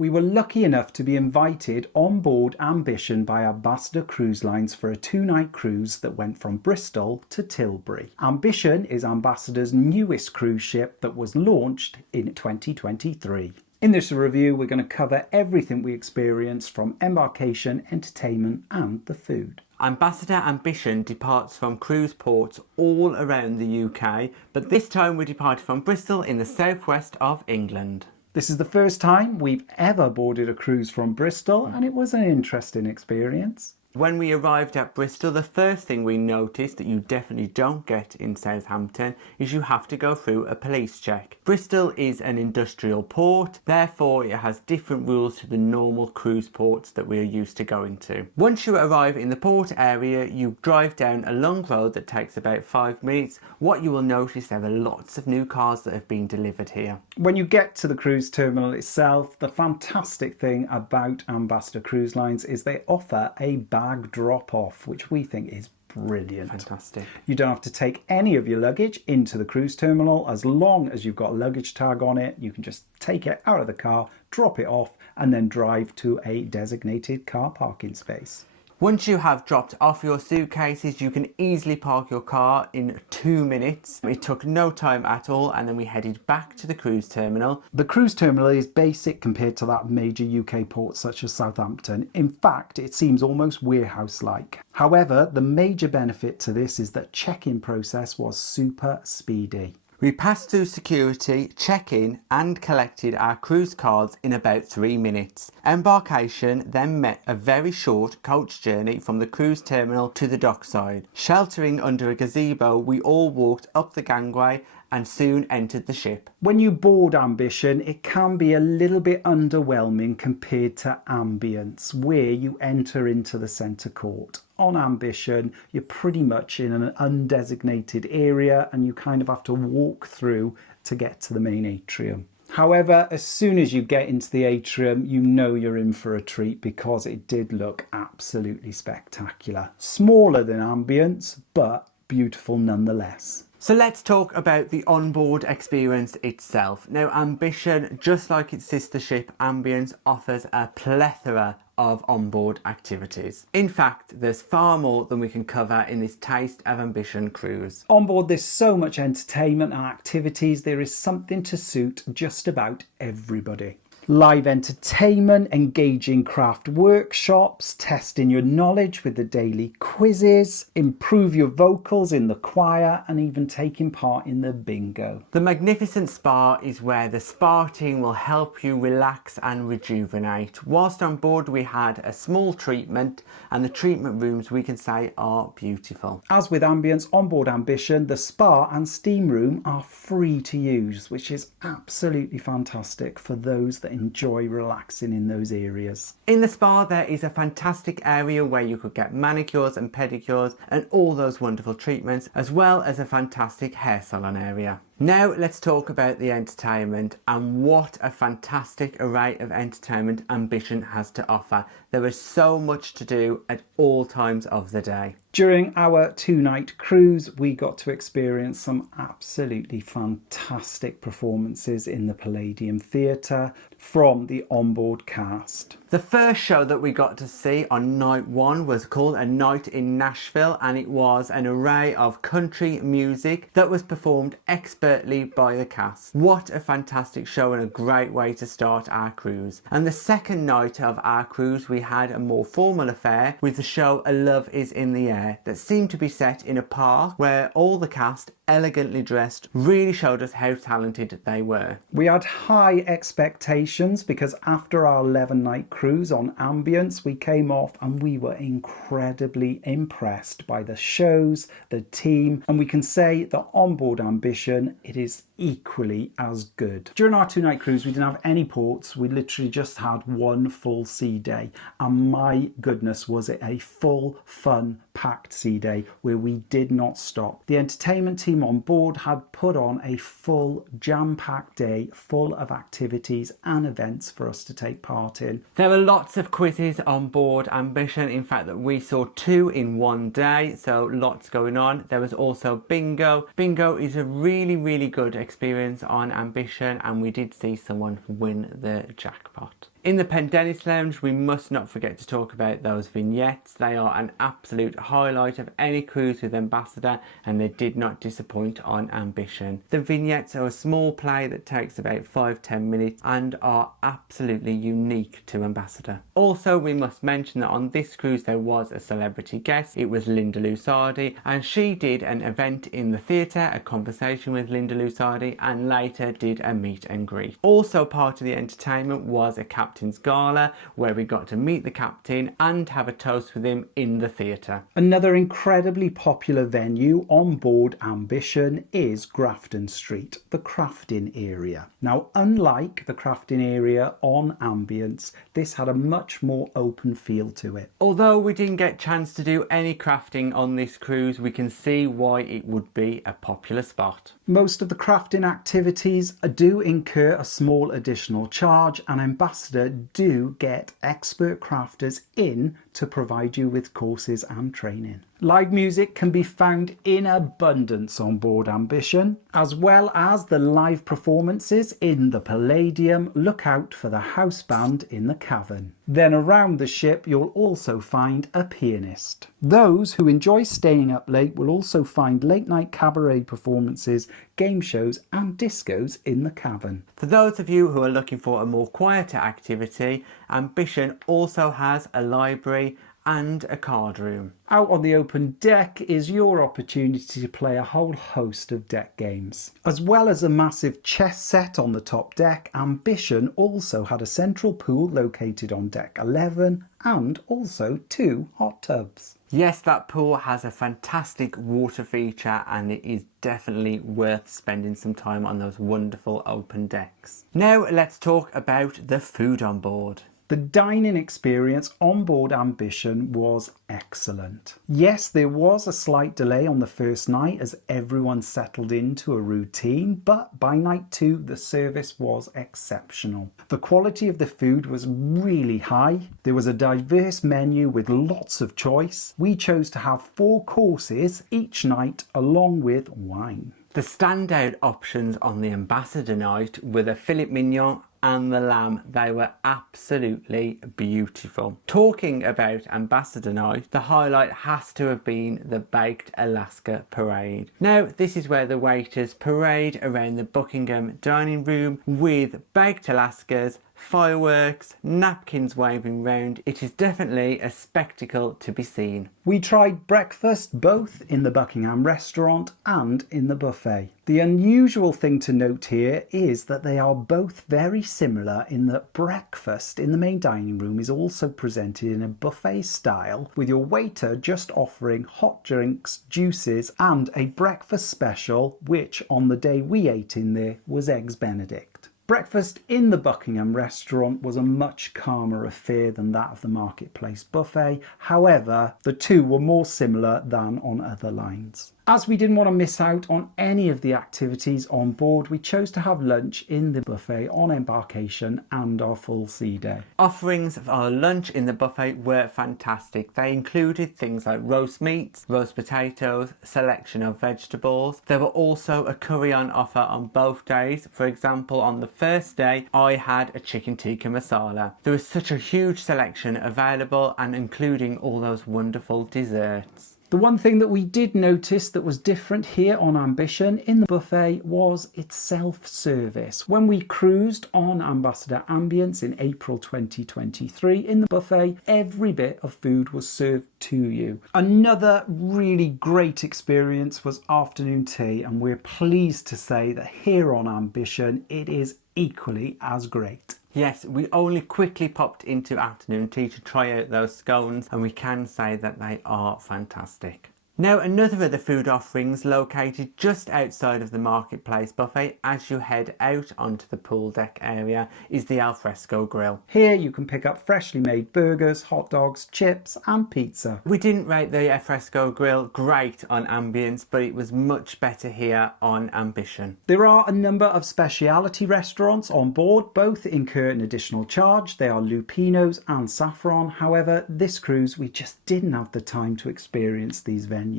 We were lucky enough to be invited on board Ambition by Ambassador Cruise Lines for a 2-night cruise that went from Bristol to Tilbury. Ambition is Ambassador's newest cruise ship that was launched in 2023. In this review, we're going to cover everything we experienced from embarkation, entertainment and the food. Ambassador Ambition departs from cruise ports all around the UK, but this time we departed from Bristol in the southwest of England. This is the first time we've ever boarded a cruise from Bristol, and it was an interesting experience. When we arrived at Bristol, the first thing we noticed that you definitely don't get in Southampton is you have to go through a police check. Bristol is an industrial port, therefore it has different rules to the normal cruise ports that we are used to going to. Once you arrive in the port area, you drive down a long road that takes about 5 minutes. What you will notice, there are lots of new cars that have been delivered here. When you get to the cruise terminal itself, the fantastic thing about Ambassador Cruise Lines is they offer a bag drop-off, which we think is brilliant. Fantastic. You don't have to take any of your luggage into the cruise terminal. As long as you've got a luggage tag on it, you can just take it out of the car, drop it off, and then drive to a designated car parking space. Once you have dropped off your suitcases, you can easily park your car in 2 minutes. It took no time at all, and then we headed back to the cruise terminal. The cruise terminal is basic compared to that major UK port such as Southampton. In fact, it seems almost warehouse-like. However, the major benefit to this is that check-in process was super speedy. We passed through security, check-in and collected our cruise cards in about 3 minutes. Embarkation then met a very short coach journey from the cruise terminal to the dockside. Sheltering under a gazebo, we all walked up the gangway and soon entered the ship. When you board Ambition, it can be a little bit underwhelming compared to Ambience, where you enter into the centre court. On Ambition, you're pretty much in an undesignated area and you kind of have to walk through to get to the main atrium. However, as soon as you get into the atrium, you know you're in for a treat because it did look absolutely spectacular. Smaller than Ambience, but beautiful nonetheless. So let's talk about the onboard experience itself. Now, Ambition, just like its sister ship Ambience, offers a plethora of onboard activities. In fact, there's far more than we can cover in this Taste of Ambition cruise. On board there's so much entertainment and activities, there is something to suit just about everybody. Live entertainment, engaging craft workshops, testing your knowledge with the daily quizzes, improve your vocals in the choir and even taking part in the bingo. The magnificent spa is where the spa team will help you relax and rejuvenate. Whilst on board we had a small treatment and the treatment rooms we can say are beautiful. As with Ambience, onboard Ambition, the spa and steam room are free to use, which is absolutely fantastic for those that enjoy relaxing in those areas. In the spa there is a fantastic area where you could get manicures and pedicures and all those wonderful treatments, as well as a fantastic hair salon area. Now let's talk about the entertainment, and what a fantastic array of entertainment Ambition has to offer. There is so much to do at all times of the day. During our 2-night cruise, we got to experience some absolutely fantastic performances in the Palladium Theatre from the onboard cast. The first show that we got to see on night 1 was called A Night in Nashville, and it was an array of country music that was performed expertly by the cast. What a fantastic show and a great way to start our cruise. And the second night of our cruise we had a more formal affair with the show A Love Is in the Air that seemed to be set in a park where all the cast, elegantly dressed, really showed us how talented they were. We had high expectations because after our 11-night cruise on Ambience, we came off and we were incredibly impressed by the shows, the team, and we can say that onboard Ambition, it is equally as good. During our 2-night cruise, we didn't have any ports. We literally just had one full sea day, and my goodness, was it a full, fun, packed sea day where we did not stop. The entertainment team on board had put on a full jam-packed day full of activities and events for us to take part in. There There were lots of quizzes on board Ambition. In fact, that we saw 2 in one day, so lots going on. There was also bingo. Bingo is a really good experience on Ambition, and we did see someone win the jackpot. In the Pendennis Lounge, we must not forget to talk about those vignettes. They are an absolute highlight of any cruise with Ambassador, and they did not disappoint on Ambition. The vignettes are a small play that takes about 5-10 minutes and are absolutely unique to Ambassador. Also, we must mention that on this cruise there was a celebrity guest. It was Linda Lusardi, and she did an event in the theatre, a conversation with Linda Lusardi, and later did a meet and greet. Also part of the entertainment was a Captain's Gala, where we got to meet the captain and have a toast with him in the theatre. Another incredibly popular venue on board Ambition is Grafton Street, the crafting area. Now, unlike the crafting area on Ambience, this had a much more open feel to it. Although we didn't get a chance to do any crafting on this cruise, we can see why it would be a popular spot. Most of the crafting activities do incur a small additional charge, and Ambassador do get expert crafters in to provide you with courses and training. Live music can be found in abundance on board Ambition, as well as the live performances in the Palladium. Look out for the house band in the cavern. Then around the ship you'll also find a pianist. Those who enjoy staying up late will also find late night cabaret performances, game shows and discos in the cavern. For those of you who are looking for a more quieter activity, Ambition also has a library and a card room. Out on the open deck is your opportunity to play a whole host of deck games. As well as a massive chess set on the top deck, Ambition also had a central pool located on deck 11 and also 2 hot tubs. Yes, that pool has a fantastic water feature, and it is definitely worth spending some time on those wonderful open decks. Now let's talk about the food on board. The dining experience on board Ambition was excellent. Yes, there was a slight delay on the first night as everyone settled into a routine, but by night 2 the service was exceptional. The quality of the food was really high. There was a diverse menu with lots of choice. We chose to have 4 courses each night along with wine. The standout options on the Ambassador night were the filet mignon and the lamb. They were absolutely beautiful. Talking about Ambassador night, the highlight has to have been the Baked Alaska parade. Now, this is where the waiters parade around the Buckingham dining room with baked Alaskas, fireworks, napkins waving round. It is definitely a spectacle to be seen. We tried breakfast both in the Buckingham restaurant and in the buffet. The unusual thing to note here is that they are both very similar in that breakfast in the main dining room is also presented in a buffet style, with your waiter just offering hot drinks, juices and a breakfast special, which on the day we ate in there was Eggs Benedict. Breakfast in the Buckingham restaurant was a much calmer affair than that of the Marketplace buffet. However, the two were more similar than on other lines. As we didn't want to miss out on any of the activities on board, we chose to have lunch in the buffet on embarkation and our full sea day. Offerings of our lunch in the buffet were fantastic. They included things like roast meats, roast potatoes, selection of vegetables. There were also a curry on offer on both days. For example, on the first day, I had a chicken tikka masala. There was such a huge selection available, and including all those wonderful desserts. The one thing that we did notice that was different here on Ambition in the buffet was its self-service. When we cruised on Ambassador Ambience in April 2023, in the buffet, every bit of food was served to you. Another really great experience was afternoon tea, and we're pleased to say that here on Ambition it is equally as great. Yes, we only quickly popped into afternoon tea to try out those scones, and we can say that they are fantastic. Now, another of the food offerings located just outside of the Marketplace buffet as you head out onto the pool deck area is the alfresco grill. Here you can pick up freshly made burgers, hot dogs, chips and pizza. We didn't rate the alfresco grill great on Ambience, but it was much better here on Ambition. There are a number of specialty restaurants on board, both incur an additional charge. They are Lupinos and Saffron. However, this cruise we just didn't have the time to experience these venues.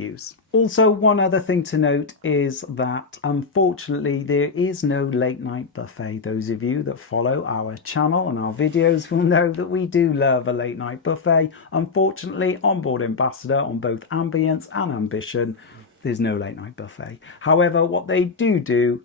Also, one other thing to note is that unfortunately there is no late night buffet. Those of you that follow our channel and our videos will know that we do love a late night buffet. Unfortunately, Onboard Ambassador on both Ambience and Ambition, there's no late night buffet. However, what they do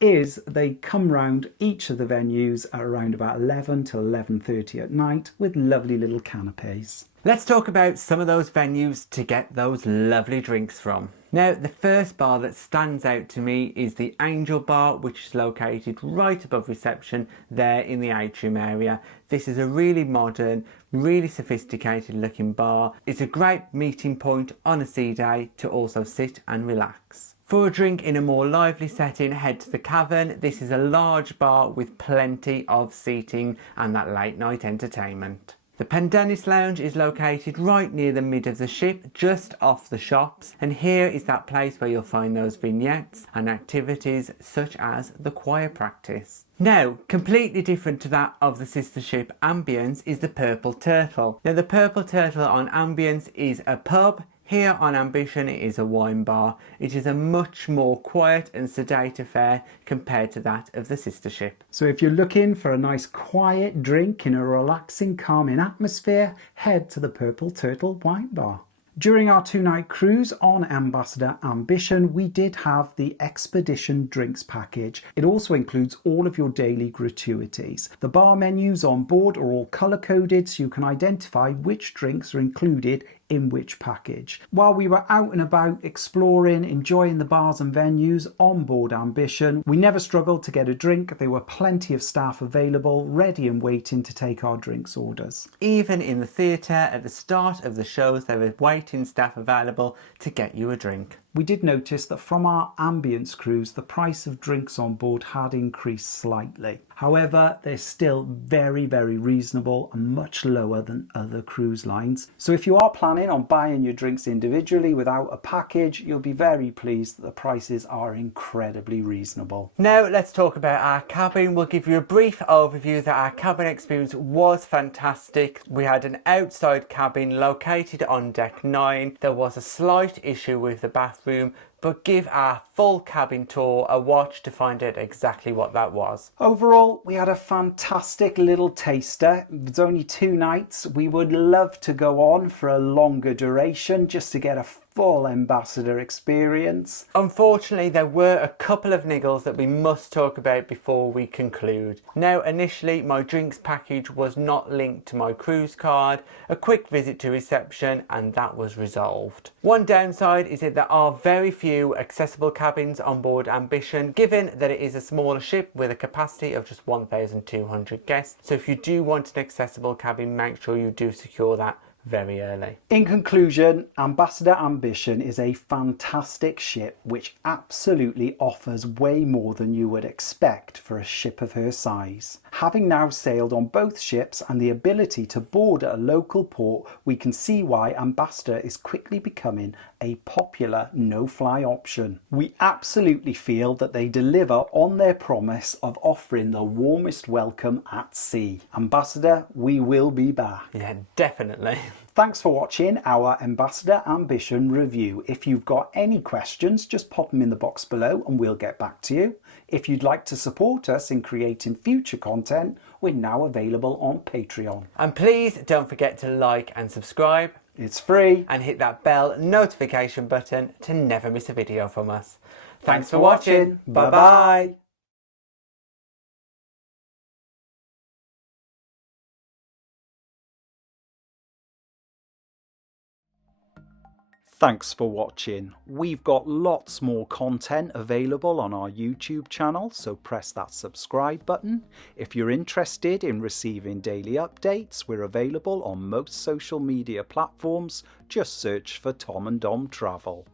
is they come round each of the venues at around about 11 till 11:30 at night with lovely little canapes. Let's talk about some of those venues to get those lovely drinks from. Now, the first bar that stands out to me is the Angel Bar, which is located right above reception there in the atrium area. This is a really modern, really sophisticated looking bar. It's a great meeting point on a sea day to also sit and relax. For a drink in a more lively setting, head to the Cavern. This is a large bar with plenty of seating and that late night entertainment. The Pendennis Lounge is located right near the mid of the ship, just off the shops, and here is that place where you'll find those vignettes and activities such as the choir practice. Now, completely different to that of the sister ship Ambience is the Purple Turtle. Now, the Purple Turtle on Ambience is a pub. Here on Ambition it is a wine bar. It is a much more quiet and sedate affair compared to that of the sister ship. So if you're looking for a nice quiet drink in a relaxing, calming atmosphere, head to the Purple Turtle Wine Bar. During our 2-night cruise on Ambassador Ambition, we did have the Expedition Drinks package. It also includes all of your daily gratuities. The bar menus on board are all colour-coded so you can identify which drinks are included in which package. While we were out and about exploring, enjoying the bars and venues on board Ambition, we never struggled to get a drink. There were plenty of staff available, ready and waiting to take our drinks orders. Even in the theatre at the start of the shows, there were waiting staff available to get you a drink. We did notice that from our Ambience cruise, the price of drinks on board had increased slightly. However, they're still very, very reasonable and much lower than other cruise lines. So if you are planning on buying your drinks individually without a package, you'll be very pleased that the prices are incredibly reasonable. Now let's talk about our cabin. We'll give you a brief overview that our cabin experience was fantastic. We had an outside cabin located on deck 9. There was a slight issue with the bathroom, but give our full cabin tour a watch to find out exactly what that was. Overall, we had a fantastic little taster. It was only 2 nights. We would love to go on for a longer duration just to get a full Ambassador experience. Unfortunately, there were a couple of niggles that we must talk about before we conclude. Now, initially, my drinks package was not linked to my cruise card. A quick visit to reception and that was resolved. One downside is that there are very few accessible cabins on board Ambition, given that it is a smaller ship with a capacity of just 1,200 guests. So if you do want an accessible cabin, make sure you do secure that very early. In conclusion, Ambassador Ambition is a fantastic ship which absolutely offers way more than you would expect for a ship of her size. Having now sailed on both ships and the ability to board at a local port, we can see why Ambassador is quickly becoming a popular no-fly option. We absolutely feel that they deliver on their promise of offering the warmest welcome at sea. Ambassador, we will be back. Yeah, definitely. Thanks for watching our Ambassador Ambition review. If you've got any questions, just pop them in the box below and we'll get back to you. If you'd like to support us in creating future content, we're now available on Patreon. And please don't forget to like and subscribe. It's free. And hit that bell notification button to never miss a video from us. Thanks for watching. Bye bye. Thanks for watching. We've got lots more content available on our YouTube channel, so press that subscribe button. If you're interested in receiving daily updates, we're available on most social media platforms. Just search for Tom and Dom Travel.